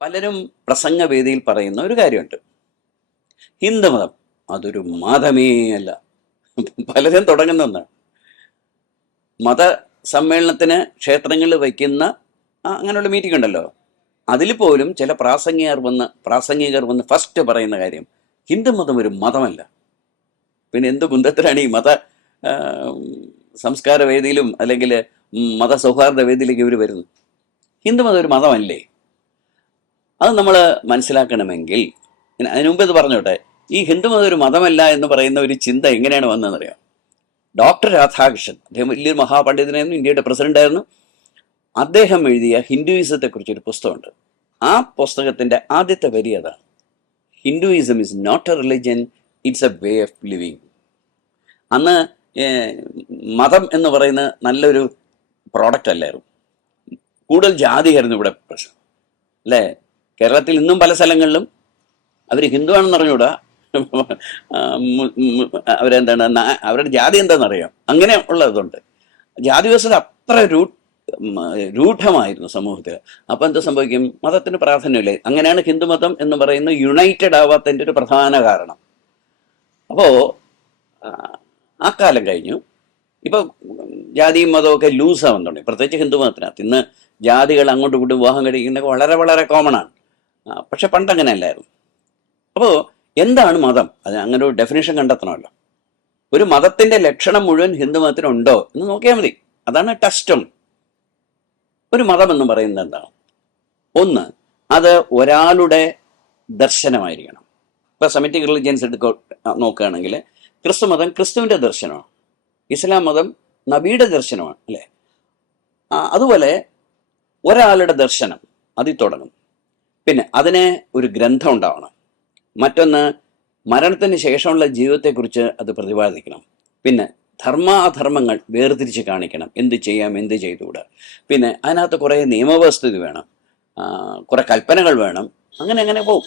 പലരും പ്രസംഗവേദിയിൽ പറയുന്ന ഒരു കാര്യമുണ്ട്. ഹിന്ദുമതം അതൊരു മതമേ അല്ല. പലരും തുടങ്ങുന്ന ഒന്നാണ്. മത സമ്മേളനത്തിന് ക്ഷേത്രങ്ങളിൽ വയ്ക്കുന്ന അങ്ങനെയുള്ള മീറ്റിംഗ് ഉണ്ടല്ലോ. അതിൽ പോലും ചില പ്രാസംഗികർ വന്ന് പ്രാസംഗികർ വന്ന് ഫസ്റ്റ് പറയുന്ന കാര്യം ഹിന്ദുമതം ഒരു മതമല്ല. പിന്നെ എന്ത് ബന്ധത്തിലാണ് ഈ മത സംസ്കാര വേദിയിലും അല്ലെങ്കിൽ മതസൗഹാർദ്ദ വേദിയിലേക്ക് ഇവർ വരുന്നത്? ഹിന്ദുമതം ഒരു മതമല്ലേ? അത് നമ്മൾ മനസ്സിലാക്കണമെങ്കിൽ അതിനുമുമ്പ് അതിനു മുമ്പ് ഇത് പറഞ്ഞോട്ടെ ഈ ഹിന്ദുമതം ഒരു മതമല്ല എന്ന് പറയുന്ന ഒരു ചിന്ത എങ്ങനെയാണ് വന്നതെന്നറിയാം? ഡോക്ടർ രാധാകൃഷ്ണൻ അദ്ദേഹം വലിയൊരു മഹാപണ്ഡിതനായിരുന്നു ഇന്ത്യയുടെ പ്രസിഡന്റായിരുന്നു. അദ്ദേഹം എഴുതിയ ഹിന്ദുയിസത്തെക്കുറിച്ച് ഒരു പുസ്തകമുണ്ട്. ആ പുസ്തകത്തിന്റെ ആദ്യത്തെ വരി അതാണ് Hinduism is not a religion it's a way of living അന്ന് മതം എന്ന് പറയുന്ന നല്ലൊരു പ്രോഡക്റ്റ് അല്ലായിരുന്നു. കൂടുതൽ ജാതിയായിരുന്നു ഇവിടെ പ്രശ്നം. അല്ലേ? കേരളത്തിൽ ഇന്നും പല സ്ഥലങ്ങളിലും അവർ ഹിന്ദു ആണെന്ന് അറിഞ്ഞൂടാ അവരെന്താണ് അവരുടെ ജാതി എന്താണെന്നറിയാം. അങ്ങനെ ഉള്ളതുണ്ട്. ജാതി വ്യവസ്ഥ അത്ര രൂ രൂഢമായിരുന്നു സമൂഹത്തിൽ. അപ്പം എന്ത് സംഭവിക്കും? മതത്തിന് പ്രാധാന്യമില്ലേ? അങ്ങനെയാണ് ഹിന്ദുമതം എന്ന് പറയുന്ന യുണൈറ്റഡ് ആവാത്തതിന്റെ ഒരു പ്രധാന കാരണം. അപ്പോൾ ആ കാലം കഴിഞ്ഞു. ഇപ്പൊ ജാതിയും മതവും ഒക്കെ ലൂസാവാൻ തുടങ്ങി പ്രത്യേകിച്ച് ഹിന്ദു മതത്തിനകത്ത്. ഇന്ന് ജാതികൾ അങ്ങോട്ടും ഇങ്ങോട്ടും വിവാഹം കഴിക്കുന്നതൊക്കെ വളരെ വളരെ കോമൺ ആണ്. പക്ഷെ പണ്ട് അങ്ങനെ അല്ലായിരുന്നു അപ്പോൾ എന്താണ് മതം? അത് അങ്ങനെ ഒരു ഡെഫിനേഷൻ കണ്ടെത്തണമല്ലോ. ഒരു മതത്തിന്റെ ലക്ഷണം മുഴുവൻ ഹിന്ദു മതത്തിനുണ്ടോ എന്ന് നോക്കിയാൽ മതി. അതാണ് ടെസ്റ്റും ഒരു മതം എന്ന് പറയുന്നത് എന്താണ്? ഒന്ന് അത് ഒരാളുടെ ദർശനമായിരിക്കണം. ഇപ്പോൾ സെമിറ്റിക് റിലിജിയൻസ് എടുക്ക നോക്കുകയാണെങ്കിൽ ക്രിസ്തു മതം ക്രിസ്തുവിന്റെ ദർശനമാണ്. ഇസ്ലാം മതം നബിയുടെ ദർശനമാണ് അല്ലേ? അതുപോലെ ഒരാളുടെ ദർശനം അതിൽ തുടങ്ങും. പിന്നെ അതിന് ഒരു ഗ്രന്ഥം ഉണ്ടാവണം. മറ്റൊന്ന് മരണത്തിന് ശേഷമുള്ള ജീവിതത്തെക്കുറിച്ച് അത് പ്രതിപാദിക്കണം. പിന്നെ ധർമ്മ അധർമ്മങ്ങൾ വേർതിരിച്ച് കാണിക്കണം. എന്ത് ചെയ്യാം എന്ത് ചെയ്തുകൂടാ. പിന്നെ അതിനകത്ത് കുറേ നിയമവ്യവസ്ഥിതി വേണം. കുറേ കൽപ്പനകൾ വേണം. അങ്ങനെ അങ്ങനെ പോകും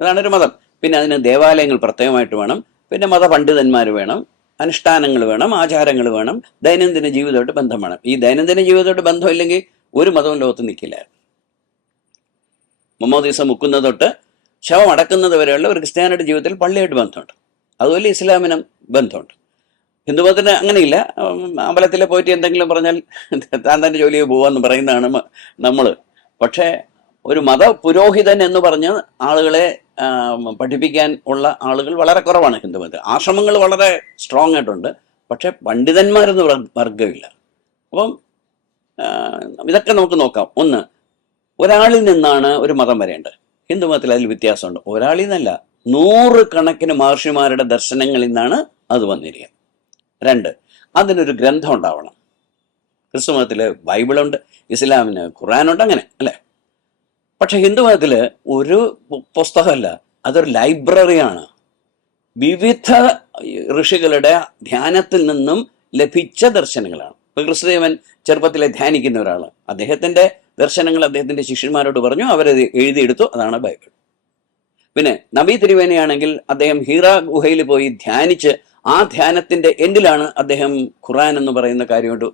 അതാണ് ഒരു മതം. പിന്നെ അതിന് ദേവാലയങ്ങൾ പ്രത്യേകമായിട്ട് വേണം. പിന്നെ മതപണ്ഡിതന്മാർ വേണം. അനുഷ്ഠാനങ്ങൾ വേണം. ആചാരങ്ങൾ വേണം. ദൈനംദിന ജീവിതമായിട്ട് ബന്ധം വേണം. ഈ ദൈനംദിന ജീവിതമായിട്ട് ബന്ധമില്ലെങ്കിൽ ഒരു മതവും ലോകത്ത് നിൽക്കില്ല. മുഹമ്മദ് മുക്കുന്നത് തൊട്ട് ശവം അടക്കുന്നത് വരെയുള്ള ഒരു ക്രിസ്ത്യാനിയുടെ ജീവിതത്തിൽ പള്ളിയായിട്ട് ബന്ധമുണ്ട്. അതുപോലെ ഇസ്ലാമിനും ബന്ധമുണ്ട്. ഹിന്ദുമതത്തിന് അങ്ങനെയില്ല. അമ്പലത്തിൽ പോയിട്ട് എന്തെങ്കിലും പറഞ്ഞാൽ താൻ തന്റെ ജോലിയിൽ പോവാന്ന് പറയുന്നതാണ് നമ്മൾ പക്ഷേ ഒരു മത പുരോഹിതൻ എന്ന് പറഞ്ഞ് ആളുകളെ പഠിപ്പിക്കാൻ ഉള്ള ആളുകൾ വളരെ കുറവാണ് ഹിന്ദുമതത്തിൽ. ആശ്രമങ്ങൾ വളരെ സ്ട്രോങ് ആയിട്ടുണ്ട്. പക്ഷേ പണ്ഡിതന്മാരെന്ന് വർഗമില്ല അപ്പം ഇതൊക്കെ നമുക്ക് നോക്കാം. ഒന്ന് ഒരാളിൽ നിന്നാണ് ഒരു മതം വരേണ്ടത്. ഹിന്ദുമതത്തിൽ അതിൽ വ്യത്യാസമുണ്ട്. ഒരാളിൽ നിന്നല്ല നൂറ് കണക്കിന് മഹർഷിമാരുടെ ദർശനങ്ങളിൽ നിന്നാണ് അത് വന്നിരിക്കുക രണ്ട് അതിനൊരു ഗ്രന്ഥം ഉണ്ടാവണം. ക്രിസ്തു മതത്തിൽ ബൈബിളുണ്ട് ഇസ്ലാമിന് ഖുറാനുണ്ട് അങ്ങനെ അല്ലേ? പക്ഷെ ഹിന്ദു മതത്തിൽ ഒരു പുസ്തകമല്ല അതൊരു ലൈബ്രറിയാണ്. വിവിധ ഋഷികളുടെ ധ്യാനത്തിൽ നിന്നും ലഭിച്ച ദർശനങ്ങളാണ്. ഇപ്പൊ ക്രിസ്തുദേവൻ ചെറുപ്പത്തിലെ ധ്യാനിക്കുന്ന ഒരാൾ. അദ്ദേഹത്തിന്റെ ദർശനങ്ങൾ അദ്ദേഹത്തിന്റെ ശിഷ്യന്മാരോട് പറഞ്ഞു അവരത് എഴുതിയെടുത്തു അതാണ് ബൈബിൾ. പിന്നെ നബി തിരുവേനയാണെങ്കിൽ അദ്ദേഹം ഹീറ ഗുഹയിൽ പോയി ധ്യാനിച്ച് ആ ധ്യാനത്തിന്റെ എൻഡിലാണ് അദ്ദേഹം ഖുറാൻ എന്ന് പറയുന്ന കാര്യമായിട്ട്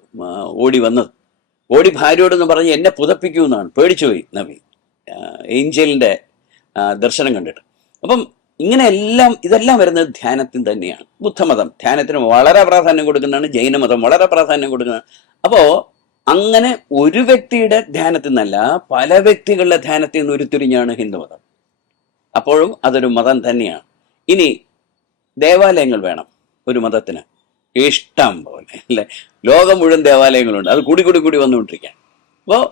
ഓടി വന്നത്. ഓടി ഭാര്യയോടെന്ന് പറഞ്ഞ് എന്നെ പുതപ്പിക്കൂ എന്നാണ്. പേടിച്ചുപോയി നബി. ഏഞ്ചലിന്റെ ദർശനം കണ്ടിട്ട്. അപ്പം ഇങ്ങനെ എല്ലാം ഇതെല്ലാം വരുന്നത് ധ്യാനത്തിൽ തന്നെയാണ്. ബുദ്ധമതം. ധ്യാനത്തിന് വളരെ പ്രാധാന്യം കൊടുക്കുന്നതാണ് ജൈനമതം വളരെ പ്രാധാന്യം കൊടുക്കുന്നതാണ്. അപ്പോ അങ്ങനെ ഒരു വ്യക്തിയുടെ ധ്യാനത്തിൽ നിന്നല്ല പല വ്യക്തികളുടെ ധ്യാനത്തിൽ നിന്ന് ഉരുത്തിരിഞ്ഞാണ് ഹിന്ദുമതം അപ്പോഴും അതൊരു മതം തന്നെയാണ്. ഇനി ദേവാലയങ്ങൾ വേണം ഒരു മതത്തിന്. ഇഷ്ടം പോലെ അല്ലേ? ലോകം മുഴുവൻ ദേവാലയങ്ങളുണ്ട്. അത് കൂടി കൂടി കൂടി വന്നുകൊണ്ടിരിക്കുകയാണ്. അപ്പോൾ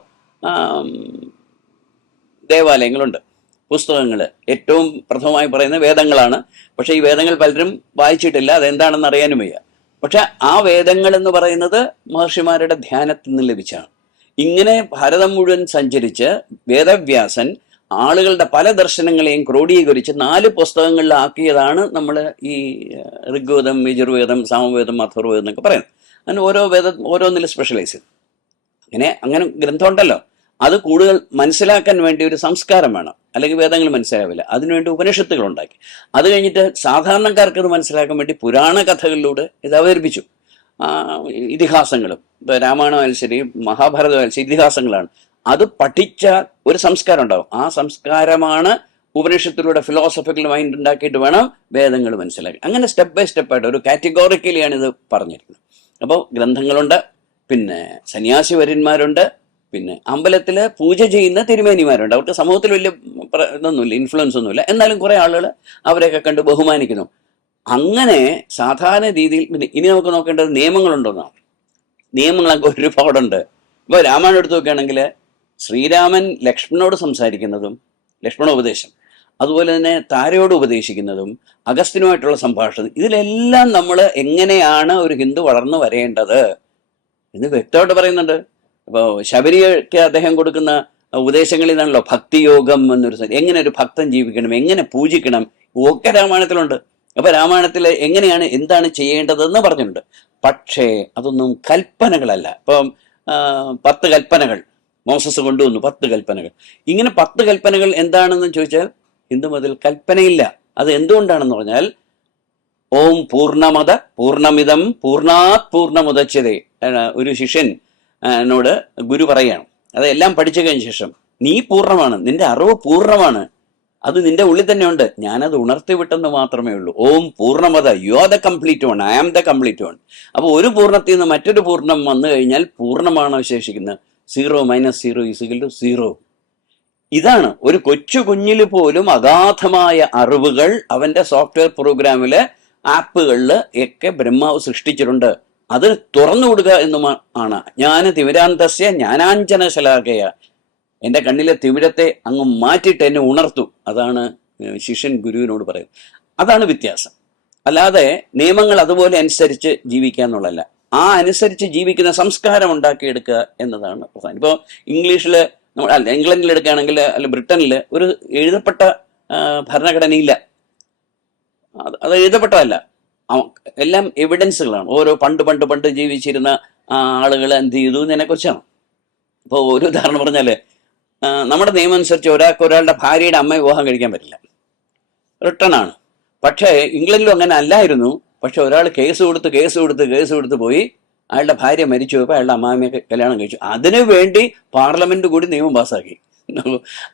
ദേവാലയങ്ങളുണ്ട്. പുസ്തകങ്ങൾ ഏറ്റവും പ്രഥമമായി പറയുന്ന വേദങ്ങളാണ്. പക്ഷേ ഈ വേദങ്ങൾ പലരും വായിച്ചിട്ടില്ല. അതെന്താണെന്ന് അറിയാനും വയ്യ. പക്ഷെ ആ വേദങ്ങൾ എന്ന് പറയുന്നത് മഹർഷിമാരുടെ ധ്യാനത്തിൽ നിന്ന് ലഭിച്ചാണ്. ഇങ്ങനെ ഭാരതം മുഴുവൻ സഞ്ചരിച്ച് വേദവ്യാസൻ ആളുകളുടെ പല ദർശനങ്ങളെയും ക്രോഡീകരിച്ച് നാല് പുസ്തകങ്ങളിലാക്കിയതാണ് നമ്മൾ ഈ ഋഗ്വേദം യജുർവേദം സാമവേദം അഥർവേദം എന്നൊക്കെ പറയുന്നത്. അങ്ങനെ ഓരോ വേദ ഓരോന്നിൽ സ്പെഷ്യലൈസ് ചെയ്തു. അങ്ങനെ അങ്ങനെ ഗ്രന്ഥം ഉണ്ടല്ലോ അത് കൂടുതൽ മനസ്സിലാക്കാൻ വേണ്ടി ഒരു സംസ്കാരം വേണം. അല്ലെങ്കിൽ വേദങ്ങൾ മനസ്സിലാവില്ല. അതിനുവേണ്ടി ഉപനിഷത്തുകൾ ഉണ്ടാക്കി. അത് കഴിഞ്ഞിട്ട് സാധാരണക്കാർക്ക് ഇത് മനസ്സിലാക്കാൻ വേണ്ടി പുരാണ കഥകളിലൂടെ ഇത് അവതരിപ്പിച്ചു. ഇതിഹാസങ്ങളും. ഇപ്പൊ രാമായണമായാലും ശരി മഹാഭാരതമായാലും ശരി ഇതിഹാസങ്ങളാണ്. അത് പഠിച്ച ഒരു സംസ്കാരം ഉണ്ടാവും. ആ സംസ്കാരമാണ് ഉപനിഷത്തിലൂടെ ഫിലോസഫിക്കൽ മൈൻഡ് ഉണ്ടാക്കിയിട്ട് വേണം വേദങ്ങൾ മനസ്സിലാക്കി അങ്ങനെ സ്റ്റെപ്പ് ബൈ സ്റ്റെപ്പ് ആയിട്ട് ഒരു കാറ്റഗോറിക്കലിയാണ് ഇത് പറഞ്ഞിരിക്കുന്നത്. അപ്പോൾ ഗ്രന്ഥങ്ങളുണ്ട്. പിന്നെ സന്യാസി വര്യന്മാരുണ്ട് പിന്നെ അമ്പലത്തിൽ പൂജ ചെയ്യുന്ന തിരുമേനിമാരുണ്ട്. അവർക്ക് സമൂഹത്തിൽ വലിയ ഇതൊന്നുമില്ല ഇൻഫ്ലുവൻസ് ഒന്നുമില്ല. എന്നാലും കുറെ ആളുകൾ അവരെയൊക്കെ കണ്ട് ബഹുമാനിക്കുന്നു. അങ്ങനെ സാധാരണ രീതിയിൽ പിന്നെ ഇനി നമുക്ക് നോക്കേണ്ടത് നിയമങ്ങളുണ്ടോന്നാണ് നിയമങ്ങളൊക്കെ ഒരുപാടുണ്ട്. ഇപ്പോൾ രാമായണം എടുത്ത് നോക്കുകയാണെങ്കിൽ ശ്രീരാമൻ ലക്ഷ്മണനോട് സംസാരിക്കുന്നതും ലക്ഷ്മണ ഉപദേശം അതുപോലെ തന്നെ താരയോട് ഉപദേശിക്കുന്നതും അഗസ്റ്റിനുമായിട്ടുള്ള സംഭാഷണം ഇതിലെല്ലാം നമ്മൾ എങ്ങനെയാണ് ഒരു ഹിന്ദു വളർന്നു വരേണ്ടത് എന്ന് വ്യക്തമായിട്ട് പറയുന്നുണ്ട്. ഇപ്പോൾ ശബരിക്ക് അദ്ദേഹം കൊടുക്കുന്ന ഉപദേശങ്ങളിൽ നിന്നാണല്ലോ ഭക്തിയോഗം എന്നൊരു. എങ്ങനെ ഒരു ഭക്തൻ ജീവിക്കണം എങ്ങനെ പൂജിക്കണം ഒക്കെ രാമായണത്തിലുണ്ട്. അപ്പൊ രാമായണത്തിൽ എങ്ങനെയാണ് എന്താണ് ചെയ്യേണ്ടതെന്ന് പറഞ്ഞിട്ടുണ്ട്. പക്ഷേ അതൊന്നും കൽപ്പനകളല്ല. ഇപ്പം പത്ത് കൽപ്പനകൾ. മോസസ് കൊണ്ടുവന്നു പത്ത് കൽപ്പനകൾ. ഇങ്ങനെ പത്ത് കൽപ്പനകൾ എന്താണെന്ന് ചോദിച്ചാൽ ഹിന്ദുമതത്തിൽ കൽപ്പനയില്ല. അത് എന്തുകൊണ്ടാണെന്ന് പറഞ്ഞാൽ ഓം പൂർണമത പൂർണമിതം പൂർണാത് പൂർണമുദച്യതേ ഒരു ശിഷ്യൻ എന്നോട് ഗുരു പറയുകയാണ് അതെല്ലാം പഠിച്ചു കഴിഞ്ഞ ശേഷം നീ പൂർണമാണ് നിന്റെ അറിവ് പൂർണമാണ്. അത് നിന്റെ ഉള്ളിൽ തന്നെ ഉണ്ട്. ഞാനത് ഉണർത്തി വിട്ടെന്ന് മാത്രമേ ഉള്ളൂ. ഓം പൂർണമത you are the complete one I am the complete one അപ്പോൾ ഒരു പൂർണത്തിൽ നിന്ന് മറ്റൊരു പൂർണം വന്നു കഴിഞ്ഞാൽ പൂർണമാണ് അവശേഷിക്കുന്നത്. Zero minus zero is equal to zero ഇതാണ് ഒരു കൊച്ചു കുഞ്ഞിൽ പോലും അഗാധമായ അറിവുകൾ അവന്റെ സോഫ്റ്റ്വെയർ പ്രോഗ്രാമിലെ ആപ്പുകളിൽ ഒക്കെ ബ്രഹ്മാവ് സൃഷ്ടിച്ചിട്ടുണ്ട്. അത് തുറന്നു കൊടുക്കുക എന്നും ആണ്. ഞാൻ തിമിരാന്തസ്യ ജ്ഞാനാഞ്ജന ശലാകയ എന്റെ കണ്ണിലെ തിമിരത്തെ അങ്ങ് മാറ്റിയിട്ട് എന്നെ ഉണർത്തു. അതാണ് ശിഷ്യൻ ഗുരുവിനോട് പറയുന്നത്. അതാണ് വ്യത്യാസം. അല്ലാതെ നിയമങ്ങൾ അതുപോലെ അനുസരിച്ച് ജീവിക്കുക എന്നുള്ളതല്ല. ആ അനുസരിച്ച് ജീവിക്കുന്ന സംസ്കാരം ഉണ്ടാക്കിയെടുക്കുക എന്നതാണ് പ്രധാനം. ഇപ്പോൾ ഇംഗ്ലീഷിൽ നമ്മൾ അല്ല ഇംഗ്ലണ്ടിൽ എടുക്കുകയാണെങ്കിൽ അല്ല ബ്രിട്ടനിൽ ഒരു എഴുതപ്പെട്ട ഭരണഘടനയില്ല. അത് എഴുതപ്പെട്ടതല്ല. എല്ലാം എവിഡൻസുകളാണ് ഓരോ പണ്ട് പണ്ട് പണ്ട് ജീവിച്ചിരുന്ന ആളുകൾ എന്ത് ചെയ്തു എന്നതിനെക്കുറിച്ചാണ്. ഇപ്പോൾ ഒരു ഉദാഹരണം പറഞ്ഞാൽ നമ്മുടെ നിയമം അനുസരിച്ച് ഒരാൾക്ക് ഒരാളുടെ ഭാര്യയുടെ അമ്മ വിവാഹം കഴിക്കാൻ പറ്റില്ല. റിട്ടേൺ ആണ്. പക്ഷേ ഇംഗ്ലണ്ടിലും അങ്ങനെ അല്ലായിരുന്നു. പക്ഷെ ഒരാൾ കേസ് കൊടുത്ത് കേസ് കൊടുത്ത് കേസ് കൊടുത്ത് പോയി അയാളുടെ ഭാര്യ മരിച്ചു പോയപ്പോൾ അയാളുടെ അമ്മാമ്മയെ കല്യാണം കഴിച്ചു. അതിനു വേണ്ടി പാർലമെന്റ് കൂടി നിയമം പാസ്സാക്കി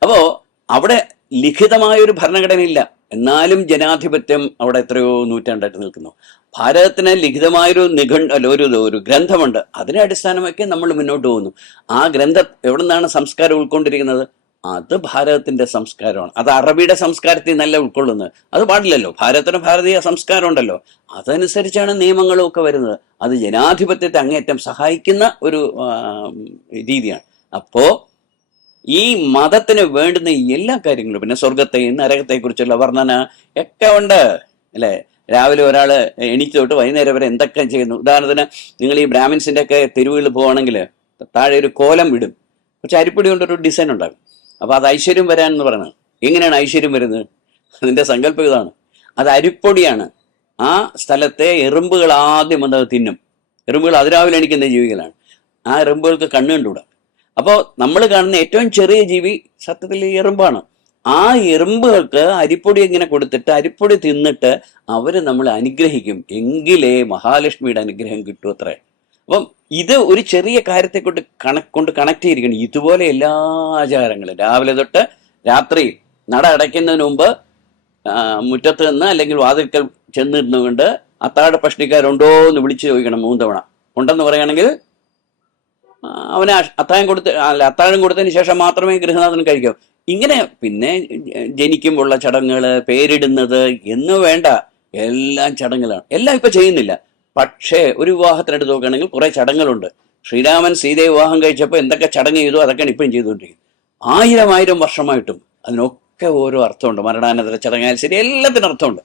അപ്പോൾ അവിടെ ലിഖിതമായ ഒരു ഭരണഘടനയില്ല. എന്നാലും ജനാധിപത്യം അവിടെ എത്രയോ നൂറ്റാണ്ടായിട്ട് നിൽക്കുന്നു. ഭാരതത്തിന് ലിഖിതമായൊരു നിഘണ്ട് അല്ല ഒരു ഒരു ഗ്രന്ഥമുണ്ട്. അതിനെ അടിസ്ഥാനമാക്കി നമ്മൾ മുന്നോട്ട് പോകുന്നു. ആ ഗ്രന്ഥം എവിടെ നിന്നാണ് സംസ്കാരം ഉൾക്കൊണ്ടിരിക്കുന്നത്? അത് ഭാരതത്തിന്റെ സംസ്കാരമാണ്. അത് അറബിയുടെ സംസ്കാരത്തിൽ നല്ല ഉൾക്കൊള്ളുന്നത്. അത് പാടില്ലല്ലോ. ഭാരതത്തിന് ഭാരതീയ സംസ്കാരം ഉണ്ടല്ലോ. അതനുസരിച്ചാണ് നിയമങ്ങളും ഒക്കെ വരുന്നത്. അത് ജനാധിപത്യത്തെ അങ്ങേറ്റം സഹായിക്കുന്ന ഒരു രീതിയാണ്. അപ്പോ ഈ മതത്തിന് വേണ്ടുന്ന എല്ലാ കാര്യങ്ങളും പിന്നെ സ്വർഗത്തെയും നരകത്തെ കുറിച്ചുള്ള വർണന ഒക്കെ ഉണ്ട്. അല്ലേ? രാവിലെ ഒരാൾ എണീറ്റ് തൊട്ട് വൈകുന്നേരം വരെ എന്തൊക്കെ ചെയ്യുന്നു? ഉദാഹരണത്തിന് നിങ്ങൾ ഈ ബ്രാഹ്മിൻസിന്റെ ഒക്കെ തെരുവുകളിൽ പോവാണെങ്കിൽ താഴെ ഒരു കോലം വിടും പക്ഷെ അരിപ്പൊടി കൊണ്ടൊരു ഡിസൈൻ ഉണ്ടാകും. അപ്പൊ അത് ഐശ്വര്യം വരാൻ എന്ന് പറയുന്നത് എങ്ങനെയാണ് ഐശ്വര്യം വരുന്നത്? അതിന്റെ സങ്കല്പം ഇതാണ്. അത് അരിപ്പൊടിയാണ്. ആ സ്ഥലത്തെ എറുമ്പുകൾ ആദ്യം വന്നത് തിന്നും. എറുമ്പുകൾ അതിരാവിലെ എണിക്കുന്ന ജീവികളാണ്. ആ എറുമ്പുകൾക്ക് കണ്ണുകണ്ടൂടാം അപ്പോൾ നമ്മൾ കാണുന്ന ഏറ്റവും ചെറിയ ജീവി സത്യത്തിൽ എറുമ്പാണ്. ആ എറുമ്പുകൾക്ക് അരിപ്പൊടി ഇങ്ങനെ കൊടുത്തിട്ട് അരിപ്പൊടി തിന്നിട്ട് അവർ നമ്മളെ അനുഗ്രഹിക്കും. എങ്കിലേ മഹാലക്ഷ്മിയുടെ അനുഗ്രഹം കിട്ടൂ അത്രേ. അപ്പം ഇത് ഒരു ചെറിയ കാര്യത്തെ കൊണ്ട് കണക്ക് കൊണ്ട് കണക്ട് ചെയ്തിരിക്കണം. ഇതുപോലെ എല്ലാ ആചാരങ്ങളും. രാവിലെ തൊട്ട് രാത്രി നട അടയ്ക്കുന്നതിന് മുമ്പ് മുറ്റത്ത് നിന്ന് അല്ലെങ്കിൽ വാതിൽക്കൽ ചെന്നിരുന്നുകൊണ്ട് അത്താഴ പ്രശ്നക്കാരുണ്ടോ എന്ന് വിളിച്ചു ചോദിക്കണം മൂന്ന് തവണ. ഉണ്ടെന്ന് പറയുകയാണെങ്കിൽ അവന് അത്താഴം കൊടുത്ത് അല്ല അത്താഴം കൊടുത്തതിന് ശേഷം മാത്രമേ ഗൃഹനാഥൻ കഴിക്കൂ. ഇങ്ങനെ പിന്നെ ജനിക്കുമ്പോഴുള്ള ചടങ്ങുകൾ പേരിടുന്നത് എന്ന് വേണ്ട. എല്ലാം ചടങ്ങുകളാണ്. എല്ലാം ഇപ്പൊ ചെയ്യുന്നില്ല. പക്ഷേ ഒരു വിവാഹത്തിനെടുത്ത് നോക്കുകയാണെങ്കിൽ കുറെ ചടങ്ങുകളുണ്ട്. ശ്രീരാമൻ സീതയെ വിവാഹം കഴിച്ചപ്പോൾ എന്തൊക്കെ ചടങ്ങ് ചെയ്തു? അതൊക്കെയാണ് ഇപ്പോഴും ചെയ്തുകൊണ്ടിരിക്കുന്നത്. ആയിരം ആയിരം വർഷമായിട്ടും അതിനൊക്കെ ഓരോ അർത്ഥമുണ്ട്. മരണാനന്തര ചടങ്ങായാലും ശരി എല്ലാത്തിനും അർത്ഥമുണ്ട്.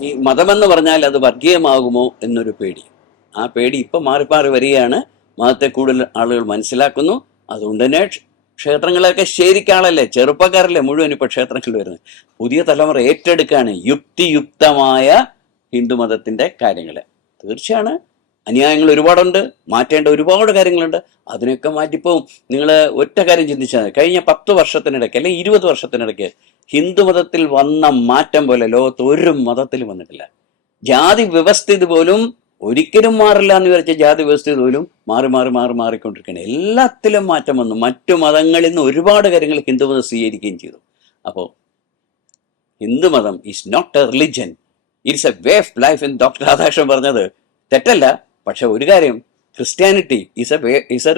ഈ മതമെന്ന് പറഞ്ഞാൽ അത് വർഗീയമാകുമോ എന്നൊരു പേടി. ആ പേടി ഇപ്പം മാറി മാറി വരികയാണ്. മതത്തെ കൂടുതൽ ആളുകൾ മനസ്സിലാക്കുന്നു. അതുകൊണ്ട് തന്നെ ക്ഷ- ക്ഷേത്രങ്ങളൊക്കെ ശരിക്കാളല്ലേ ചെറുപ്പക്കാരല്ലേ മുഴുവൻ ഇപ്പോൾ ക്ഷേത്രങ്ങളിൽ വരുന്നത്. പുതിയ തലമുറ ഏറ്റെടുക്കുകയാണ് യുക്തിയുക്തമായ ഹിന്ദുമതത്തിന്റെ കാര്യങ്ങൾ തീർച്ചയാണ്. അനുയായങ്ങൾ ഒരുപാടുണ്ട്. മാറ്റേണ്ട ഒരുപാട് കാര്യങ്ങളുണ്ട്. അതിനൊക്കെ മാറ്റിപ്പോവും. നിങ്ങൾ ഒറ്റ കാര്യം ചിന്തിച്ചാൽ മതി. കഴിഞ്ഞ പത്ത് വർഷത്തിനിടയ്ക്ക് അല്ലെങ്കിൽ ഇരുപത് വർഷത്തിനിടയ്ക്ക് ഹിന്ദുമതത്തിൽ വന്ന മാറ്റം പോലെ ലോകത്ത് ഒരു മതത്തിൽ വന്നിട്ടില്ല. ജാതി വ്യവസ്ഥിതി പോലും ഒരിക്കലും മാറില്ല എന്ന് വിചാരിച്ച ജാതി വ്യവസ്ഥ പോലും മാറി മാറി മാറി മാറിക്കൊണ്ടിരിക്കുകയാണ്. എല്ലാത്തിലും മാറ്റം വന്നു. മറ്റു മതങ്ങളിൽ നിന്ന് ഒരുപാട് കാര്യങ്ങൾ ഹിന്ദുമതം സ്വീകരിക്കുകയും ചെയ്തു. അപ്പോൾ ഹിന്ദുമതം is not a religion it's a way of life എന്ന് ഡോക്ടർ രാധാകൃഷ്ണൻ പറഞ്ഞത്. തെറ്റല്ല. പക്ഷെ ഒരു കാര്യം Christianity is a way is a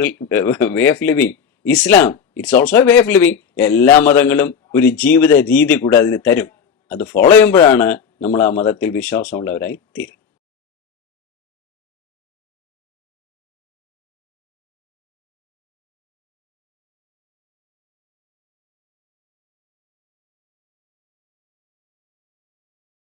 way of living Islam it's also a way of living എല്ലാ മതങ്ങളും ഒരു ജീവിത രീതി കൂടെ അതിന് തരും. അത് ഫോളോ ചെയ്യുമ്പോഴാണ് നമ്മൾ ആ മതത്തിൽ വിശ്വാസമുള്ളവരായി തീരും